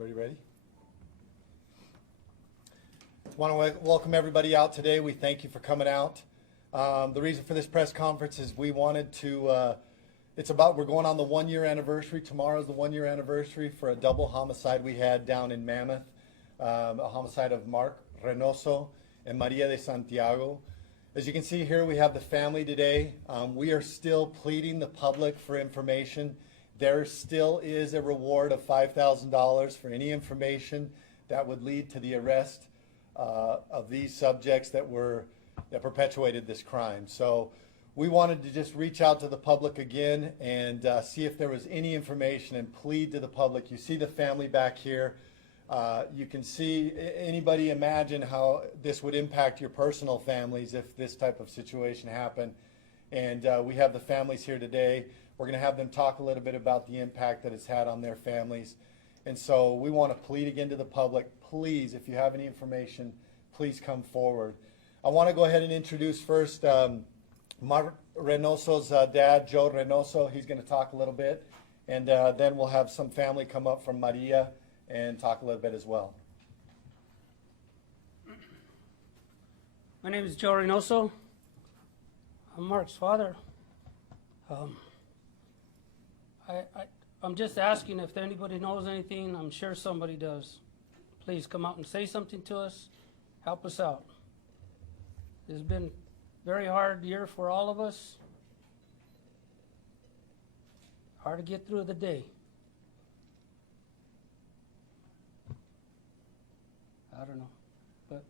Everybody ready? I want to welcome everybody out today. We thank you for coming out. The reason for this press conference is we wanted to, we're going on the 1 year anniversary. Tomorrow's the 1 year anniversary for a double homicide we had down in Mammoth, a homicide of Mark Reynoso and Maria de Santiago. As you can see here, we have the family today. We are still pleading the public for information. There still is a reward of $5,000 for any information that would lead to the arrest of these subjects that perpetuated this crime. So we wanted to just reach out to the public again and see if there was any information and plead to the public. You see the family back here. You can see, anybody imagine how this would impact your personal families if this type of situation happened. And we have the families here today. We're going to have them talk a little bit about the impact that it's had on their families. And so we want to plead again to the public, please, if you have any information, please come forward. I want to go ahead and introduce first Mark Reynoso's dad, Joe Reynoso. He's going to talk a little bit. And then we'll have some family come up from Maria and talk a little bit as well. My name is Joe Reynoso. I'm Mark's father. I'm just asking if anybody knows anything. I'm sure somebody does. Please come out and say something to us. Help us out. It's been a very hard year for all of us. Hard to get through the day. I don't know, but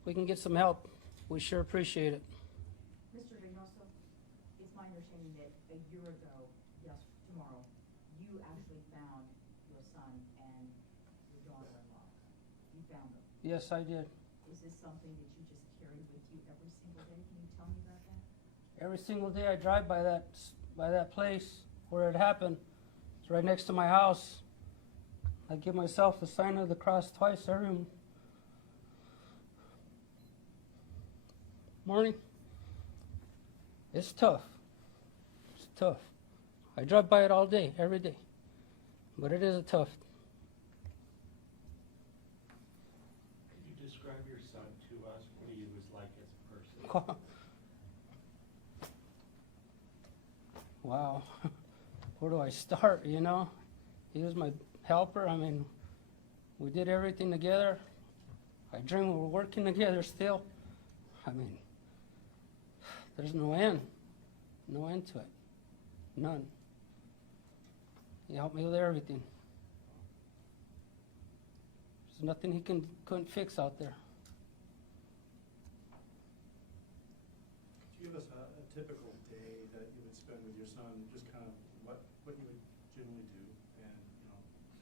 if we can get some help, we sure appreciate it. Mr. Reynoso, it's my understanding that a year ago, tomorrow, you actually found your son and your daughter-in-law. You found them. Yes, I did. Is this something that you just carry with you every single day? Can you tell me about that? Every single day I drive by that place where it happened. It's right next to my house. I give myself the sign of the cross twice every morning. It's tough. It's tough. I drive by it all day, every day. But it is tough. Could you describe your son to us, what he was like as a person? Wow. Where do I start, you know? He was my helper. I mean, we did everything together. I dream we were working together still. I mean, there's no end to it, none. He helped me with everything. There's nothing he couldn't fix out there. Could you give us a typical day that you would spend with your son, just kind of what you would generally do, and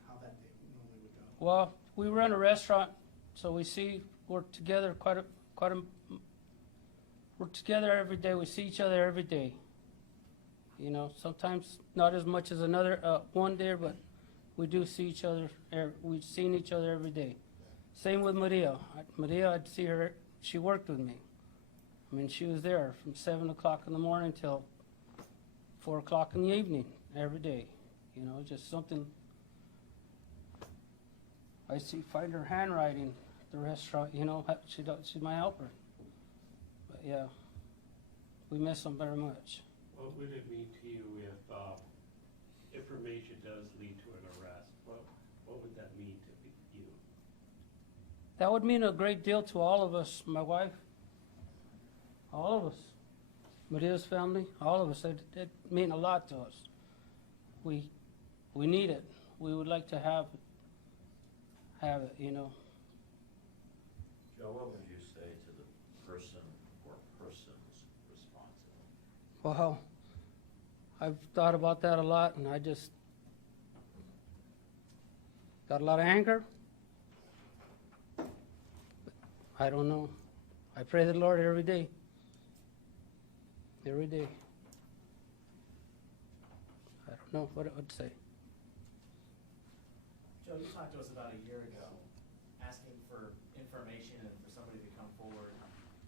how that day normally would go? Well, we run a restaurant, so we're together we're together every day. We see each other every day. You know, sometimes not as much as one day, but we do see each other. We've seen each other every day. Same with Maria. I'd see her. She worked with me. I mean, she was there from 7 o'clock in the morning till 4 o'clock in the evening every day. You know, just something. I find her handwriting at the restaurant. You know, she's my helper. But yeah, we miss them very much. What would it mean to you if information does lead to an arrest? What would that mean to you? That would mean a great deal to all of us, my wife, all of us, Maria's family, all of us. It mean a lot to us. We need it. We would like to have it, you know. Joe, what would you say to the person or persons responsible? Well, I've thought about that a lot, and I just got a lot of anger. I don't know. I pray to the Lord every day. Every day. I don't know what I would say. Joe, you talked to us about a year ago, asking for information and for somebody to come forward.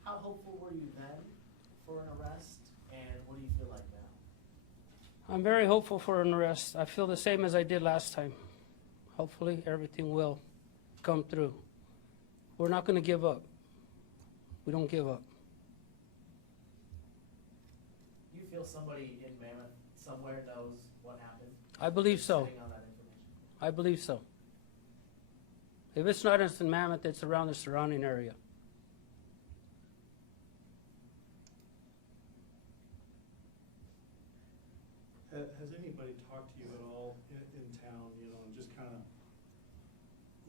How hopeful were you then for an arrest, and what do you feel like now? I'm very hopeful for an arrest. I feel the same as I did last time. hopefully everything will come through. We're not gonna give up. We don't give up. You feel somebody in Mammoth somewhere knows what happened? I believe so. Sitting on that information. I believe so. If it's not in Mammoth, it's around the surrounding area. Has anybody talked to you at all in town, you know, and just kind of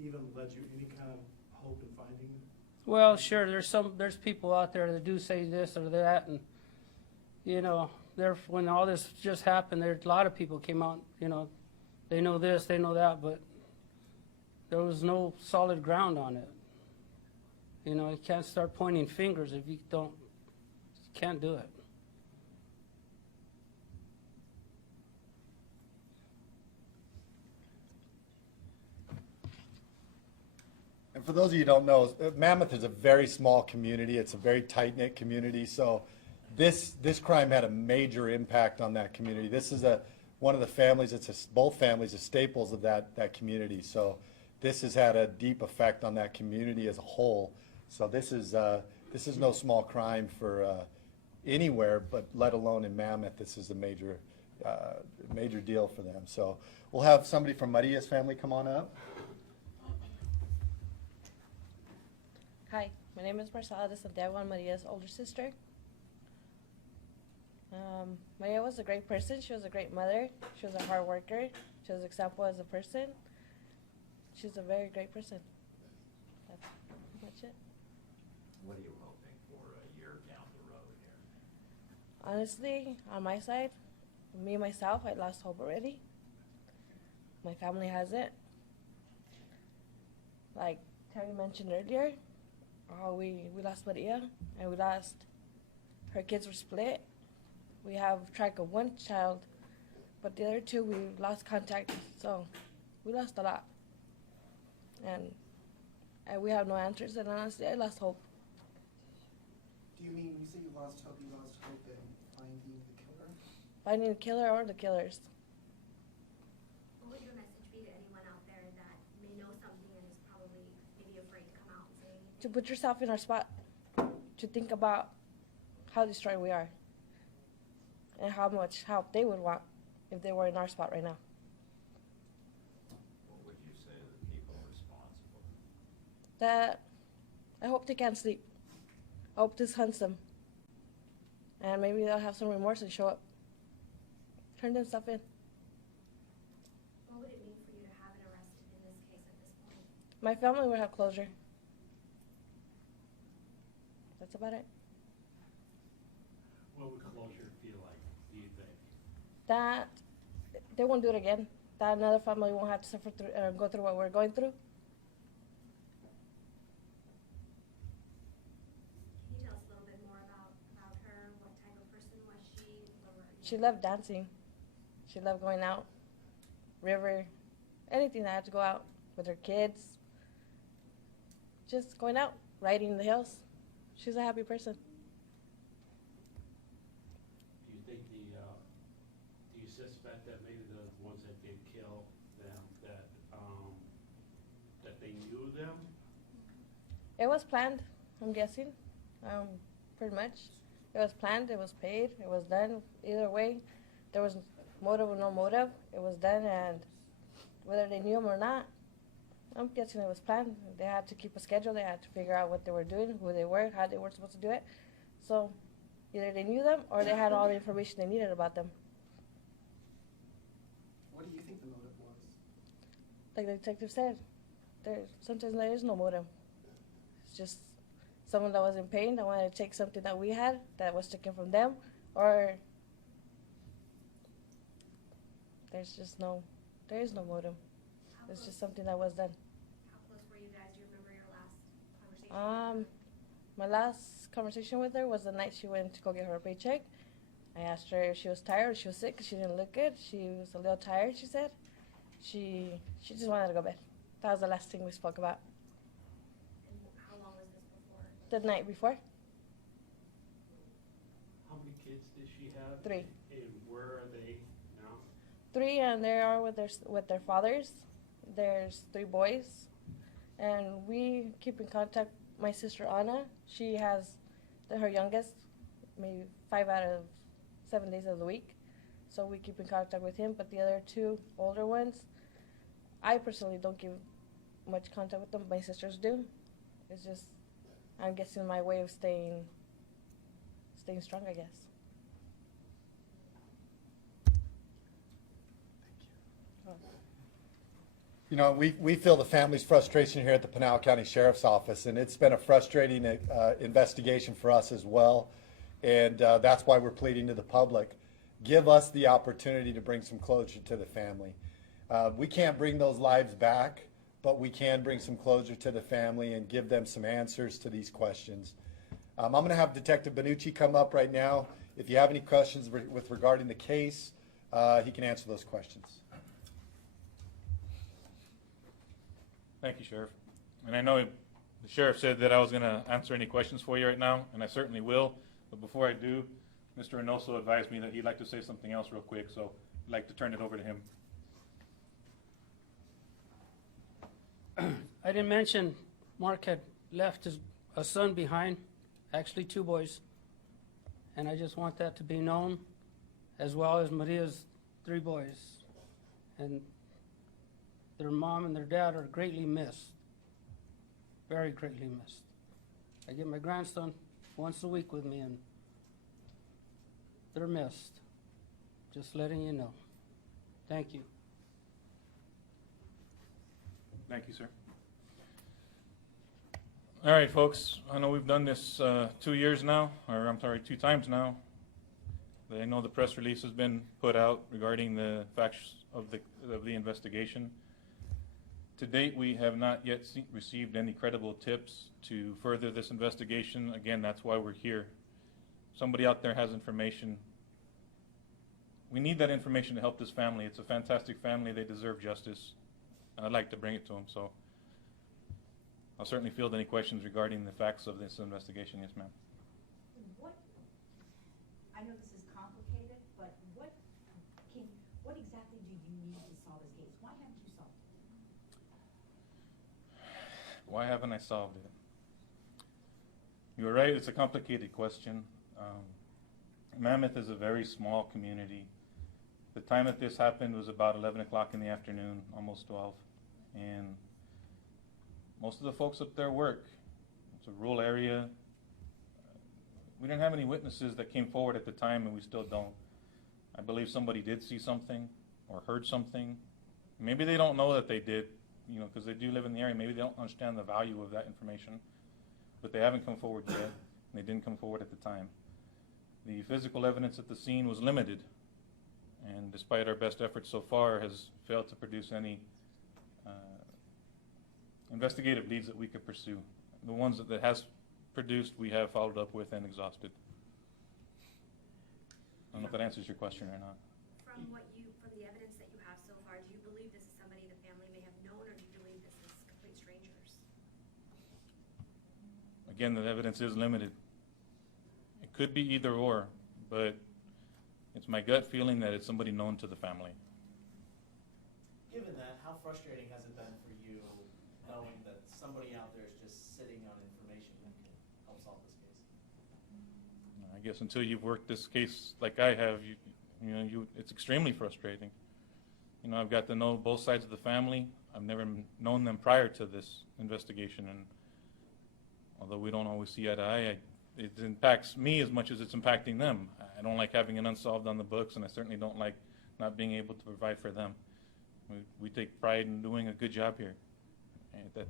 even led you any kind of hope in finding? Well, sure, there's people out there that do say this or that, and, you know, when all this just happened, there's a lot of people came out, you know, they know this, they know that, but there was no solid ground on it. You know, you can't start pointing fingers if you can't do it. And for those of you who don't know, Mammoth is a very small community. It's a very tight-knit community. So this crime had a major impact on that community. This is one of the families, both families are staples of that community. So this has had a deep effect on that community as a whole. So this is no small crime for anywhere, but let alone in Mammoth. This is a major deal for them. So we'll have somebody from Maria's family come on up. Hi, my name is Marcela de Santiago. I'm Maria's older sister. Maria was a great person. She was a great mother. She was a hard worker. She was an example as a person. She's a very great person. That's pretty much it. What are you hoping for a year down the road here? Honestly, on my side, me myself, I lost hope already. My family hasn't. Like Terry mentioned earlier, how we lost Maria and we lost her kids were split. We have track of one child, but the other two we lost contact. So we lost a lot, and we have no answers. And honestly, I lost hope. Do you mean, you say you lost hope in finding the killer? Finding the killer or the killers. What would your message be to anyone out there that may know something and is probably maybe afraid to come out and say anything? To put yourself in our spot, to think about how destroyed we are, and how much help they would want if they were in our spot right now. What would you say to the people responsible? That I hope they can't sleep. I hope this hunts them. And maybe they'll have some remorse and show up. Turn them stuff in. What would it mean for you to have it arrested in this case at this point? My family would have closure. That's about it. What would closure feel like, do you think? That they won't do it again. That another family won't have to suffer through, go through what we're going through. Can you tell us a little bit more about her? What type of person was she? She loved dancing. She loved going out, river, anything that had to go out with her kids. Just going out, riding the hills. She's a happy person. Do you think do you suspect that maybe the ones that did kill them, that they knew them? It was planned, I'm guessing. Pretty much. It was planned, it was paid, it was done. Either way, there was motive or no motive. It was done, and whether they knew him or not, I'm guessing it was planned. They had to keep a schedule. They had to figure out what they were doing, who they were, how they were supposed to do it. So either they knew them or they had all the information they needed about them. What do you think the motive was? Like the detective said, sometimes there is no motive. It's just someone that was in pain that wanted to take something that we had that was taken from them, or there is no motive. It's just something that was done. How close were you guys? Do you remember your last conversation? My last conversation with her was the night she went to go get her paycheck. I asked her if she was tired or she was sick because she didn't look good. She was a little tired, she said. She just wanted to go to bed. That was the last thing we spoke about. And how long was this before? The night before, How many kids did she have? 3. And where are they now? 3, and they are with their fathers there's 3 boys, and we keep in contact. My sister Anna, she has her youngest, maybe 5 out of 7 days of the week, so we keep in contact with him. But the other 2 older ones, I personally don't give much contact with them. My sisters do. It's just, I'm guessing, my way of staying strong, I guess. You know, we feel the family's frustration here at the Pinal County Sheriff's Office, and it's been a frustrating investigation for us as well. And that's why we're pleading to the public. Give us the opportunity to bring some closure to the family. We can't bring those lives back, but we can bring some closure to the family and give them some answers to these questions. I'm going to have Detective Benucci come up right now. If you have any questions with regarding the case, he can answer those questions. Thank you, Sheriff. And I know the Sheriff said that I was going to answer any questions for you right now, and I certainly will. But before I do, Mr. Reynoso advised me that he'd like to say something else real quick, so I'd like to turn it over to him. I didn't mention Mark had left a son behind, actually 2 boys. And I just want that to be known, as well as Maria's 3 boys. And their mom and their dad are greatly missed, very greatly missed. I get my grandson once a week with me, and they're missed. Just letting you know. Thank you. Thank you, sir. All right, folks, I know we've done this 2 years now, or I'm sorry, 2 times now. I know the press release has been put out regarding the facts of the investigation. To date, we have not yet received any credible tips to further this investigation. Again, that's why we're here. Somebody out there has information. We need that information to help this family. It's a fantastic family. They deserve justice. And I'd like to bring it to them. So I'll certainly field any questions regarding the facts of this investigation. Yes, ma'am. I know this is complicated, but what exactly do you need to solve this case? Why haven't you solved it? Why haven't I solved it? You're right, it's a complicated question. Mammoth is a very small community. The time that this happened was about 11 o'clock in the afternoon, almost 12. And most of the folks up there work. It's a rural area. We didn't have any witnesses that came forward at the time, and we still don't. I believe somebody did see something or heard something. Maybe they don't know that they did, you know, because they do live in the area. Maybe they don't understand the value of that information, but they haven't come forward yet, and they didn't come forward at the time. The physical evidence at the scene was limited, and despite our best efforts so far, has failed to produce any investigative leads that we could pursue. The ones that has produced, we have followed up with and exhausted. I don't know if that answers your question or not. From the evidence that you have so far, do you believe this is somebody the family may have known, or do you believe this is complete strangers? Again, the evidence is limited. It could be either or, but it's my gut feeling that it's somebody known to the family. Given that, how frustrating has it been for you knowing that somebody out there is just sitting on information that can help solve this case? I guess until you've worked this case like I have, it's extremely frustrating. You know, I've got to know both sides of the family. I've never known them prior to this investigation, and although we don't always see eye to eye, it impacts me as much as it's impacting them. I don't like having it unsolved on the books, and I certainly don't like not being able to provide for them. We take pride in doing a good job here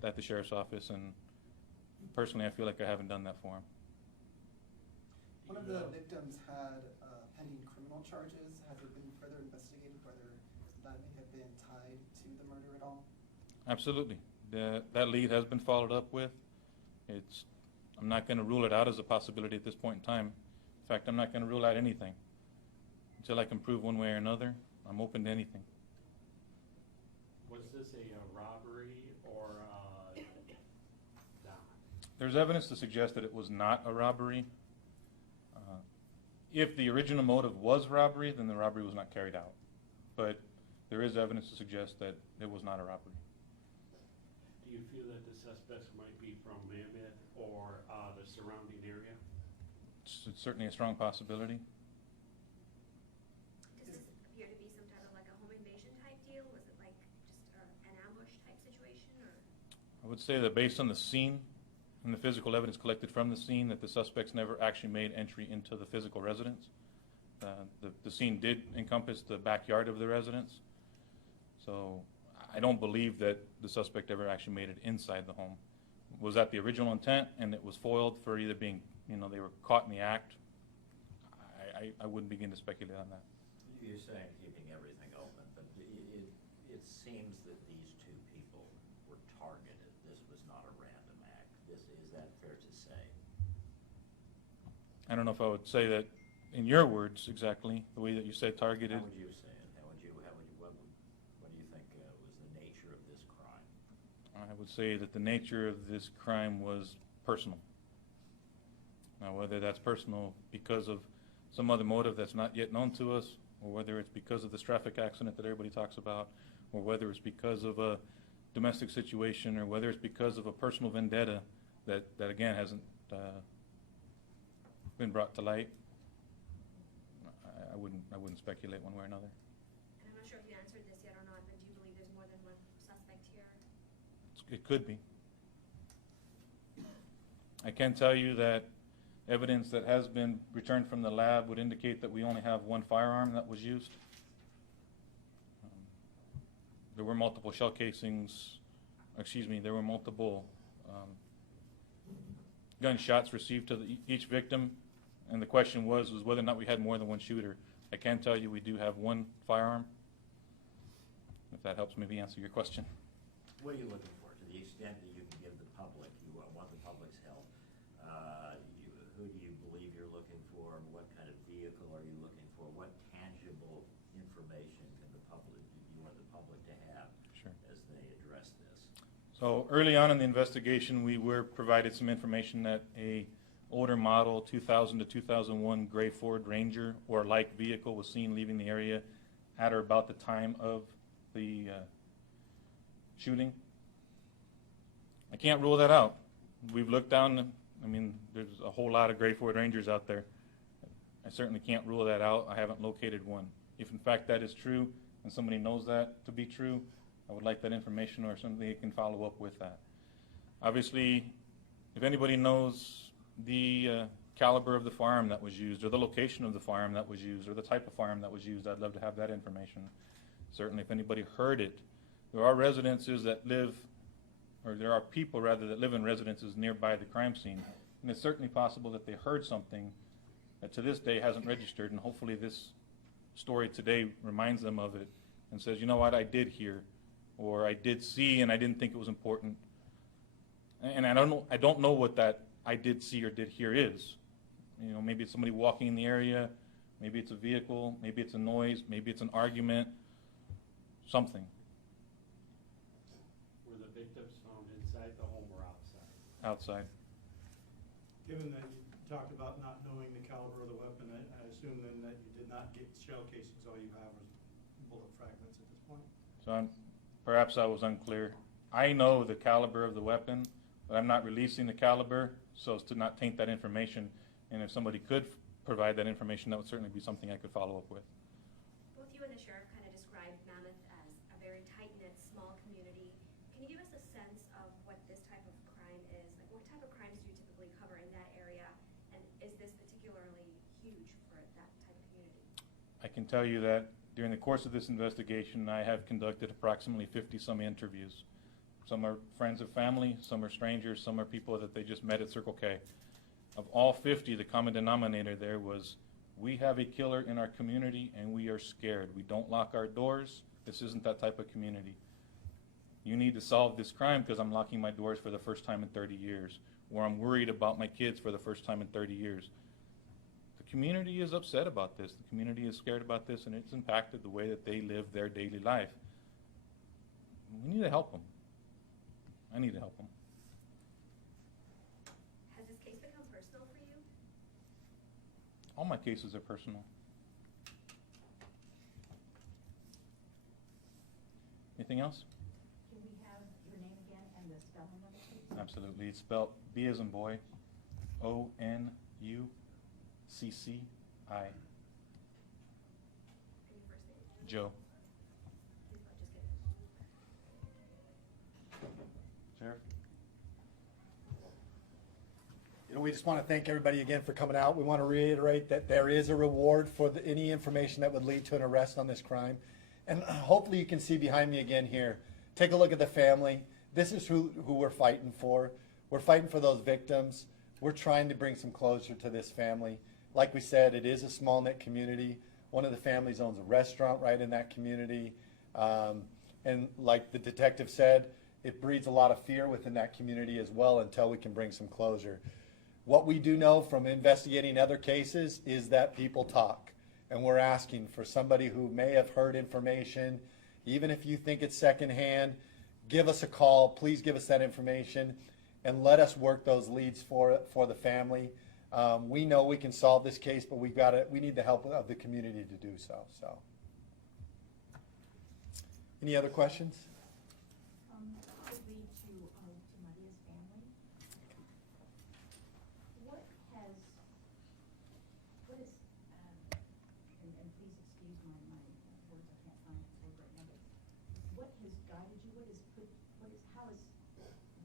at the Sheriff's Office, and personally I feel like I haven't done that for them. One of the victims had pending criminal charges. Has it been further investigated whether that may have been tied to the murder at all? Absolutely. That lead has been followed up with. I'm not going to rule it out as a possibility at this point in time. In fact, I'm not going to rule out anything. Until I can prove one way or another, I'm open to anything. Was this a robbery or not? There's evidence to suggest that it was not a robbery. If the original motive was robbery, then the robbery was not carried out. But there is evidence to suggest that it was not a robbery. feel that the suspects might be from Mammoth or the surrounding area? It's certainly a strong possibility. Does this appear to be some type of like a home invasion type deal? Was it like just an ambush type situation, or? I would say that based on the scene and the physical evidence collected from the scene, that the suspects never actually made entry into the physical residence. The scene did encompass the backyard of the residence, so I don't believe that the suspect ever actually made it inside the home. Was that the original intent and it was foiled for either being, they were caught in the act? I wouldn't begin to speculate on that. You're saying keeping everything open, but it seems that these two people were targeted. This was not a random act. Is that fair to say? I don't know if I would say that in your words exactly, the way that you said targeted. How would you say it? What do you think was the nature of this crime? I would say that the nature of this crime was personal. Now, whether that's personal because of some other motive that's not yet known to us, or whether it's because of this traffic accident that everybody talks about, or whether it's because of a domestic situation, or whether it's because of a personal vendetta that again hasn't been brought to light, I wouldn't speculate one way or another. And I'm not sure if you answered this yet or not, but do you believe there's more than one suspect here? It could be. I can tell you that evidence that has been returned from the lab would indicate that we only have one firearm that was used. There were multiple shell casings, there were multiple gunshots received to each victim, and the question was whether or not we had more than one shooter. I can tell you we do have one firearm, if that helps maybe answer your question. What are you looking for? To the extent that you can give the public, you want the public's help, who do you believe you're looking for, and what kind of vehicle are you looking for? What tangible information can you want the public to have as they address this? So early on in the investigation, we were provided some information that a older model 2000 to 2001 gray Ford Ranger or like vehicle was seen leaving the area at or about the time of the shooting. I can't rule that out. We've looked down, there's a whole lot of gray Ford Rangers out there. I certainly can't rule that out. I haven't located one. If in fact that is true and somebody knows that to be true, I would like that information or something they can follow up with that. Obviously, if anybody knows the caliber of the firearm that was used, or the location of the firearm that was used, or the type of firearm that was used, I'd love to have that information. Certainly, if anybody heard it, there are residences that live, or there are people rather that live in residences nearby the crime scene, and it's certainly possible that they heard something that to this day hasn't registered, and hopefully this story today reminds them of it and says, you know what, I did hear, or I did see, and I didn't think it was important. And I don't know what that I did see or did hear is. Maybe it's somebody walking in the area, maybe it's a vehicle, maybe it's a noise, maybe it's an argument, something. Were the victims found inside the home or outside? Outside. Given that you talked about not knowing the caliber of the weapon, I assume then that you did not get shell casings, all you have is bullet fragments at this point? So perhaps I was unclear. I know the caliber of the weapon, but I'm not releasing the caliber so as to not taint that information. And if somebody could provide that information, that would certainly be something I could follow up with. Both you and the sheriff kind of described Mammoth as a very tight-knit, small community. Can you give us a sense of what this type of crime is? Like, what type of crimes do you typically cover in that area? And is this particularly huge for that type of community? I can tell you that during the course of this investigation, I have conducted approximately 50-some interviews. Some are friends of family, some are strangers, some are people that they just met at Circle K. Of all 50, the common denominator there was, we have a killer in our community and we are scared. We don't lock our doors. This isn't that type of community. You need to solve this crime because I'm locking my doors for the first time in 30 years, or I'm worried about my kids for the first time in 30 years. The community is upset about this. The community is scared about this, and it's impacted the way that they live their daily life. We need to help them. I need to help them. Has this case become personal for you? All my cases are personal. Anything else? Can we have your name again and the spelling that one, please? Absolutely. It's spelled B as in boy, O-N-U-C-C-I. And your first name? Joe. Just kidding. Sheriff? You know, we just want to thank everybody again for coming out. We want to reiterate that there is a reward for any information that would lead to an arrest on this crime. And hopefully you can see behind me again here. Take a look at the family. This is who we're fighting for. We're fighting for those victims. We're trying to bring some closure to this family. Like we said, it is a small knit community. One of the families owns a restaurant right in that community. And like the detective said, it breeds a lot of fear within that community as well until we can bring some closure. What we do know from investigating other cases is that people talk. And we're asking for somebody who may have heard information, even if you think it's secondhand, give us a call. Please give us that information and let us work those leads for the family. We know we can solve this case, but we need the help of the community to do so. Any other questions? How did lead to Maria's family? What is, and please excuse my words, I can't find the word right now, but what has guided you, how is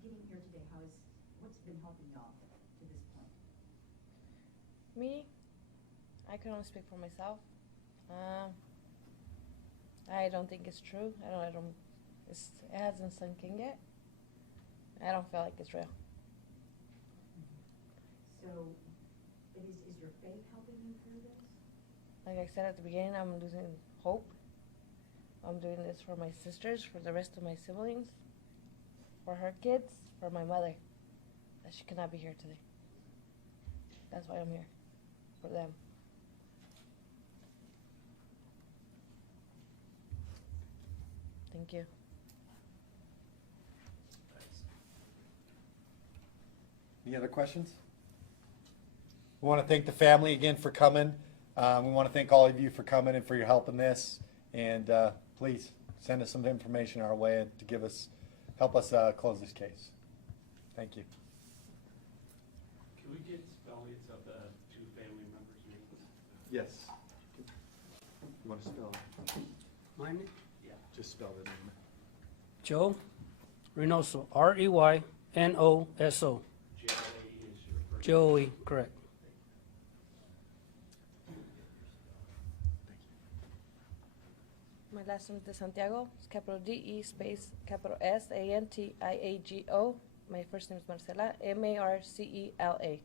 getting here today, what's been helping y'all to this point? Me, I can only speak for myself. I don't think it's true. It hasn't sunk in yet. I don't feel like it's real. So, is your faith helping you through this? Like I said at the beginning, I'm losing hope. I'm doing this for my sisters, for the rest of my siblings, for her kids, for my mother, that she cannot be here today. That's why I'm here, for them. Thank you. Any other questions? We want to thank the family again for coming. We want to thank all of you for coming and for your help in this. And please send us some information our way to help us close this case. Thank you. Can we get spellings of the two family members' names? Yes. You want to spell it? My name? Yeah. Just spell the name. Joe Reynoso, R-E-Y-N-O-S-O. J-A is your first. Joey, correct. My last name is De Santiago. It's capital D-E space capital S-A-N-T-I-A-G-O. My first name is Marcela, M-A-R-C-E-L-A.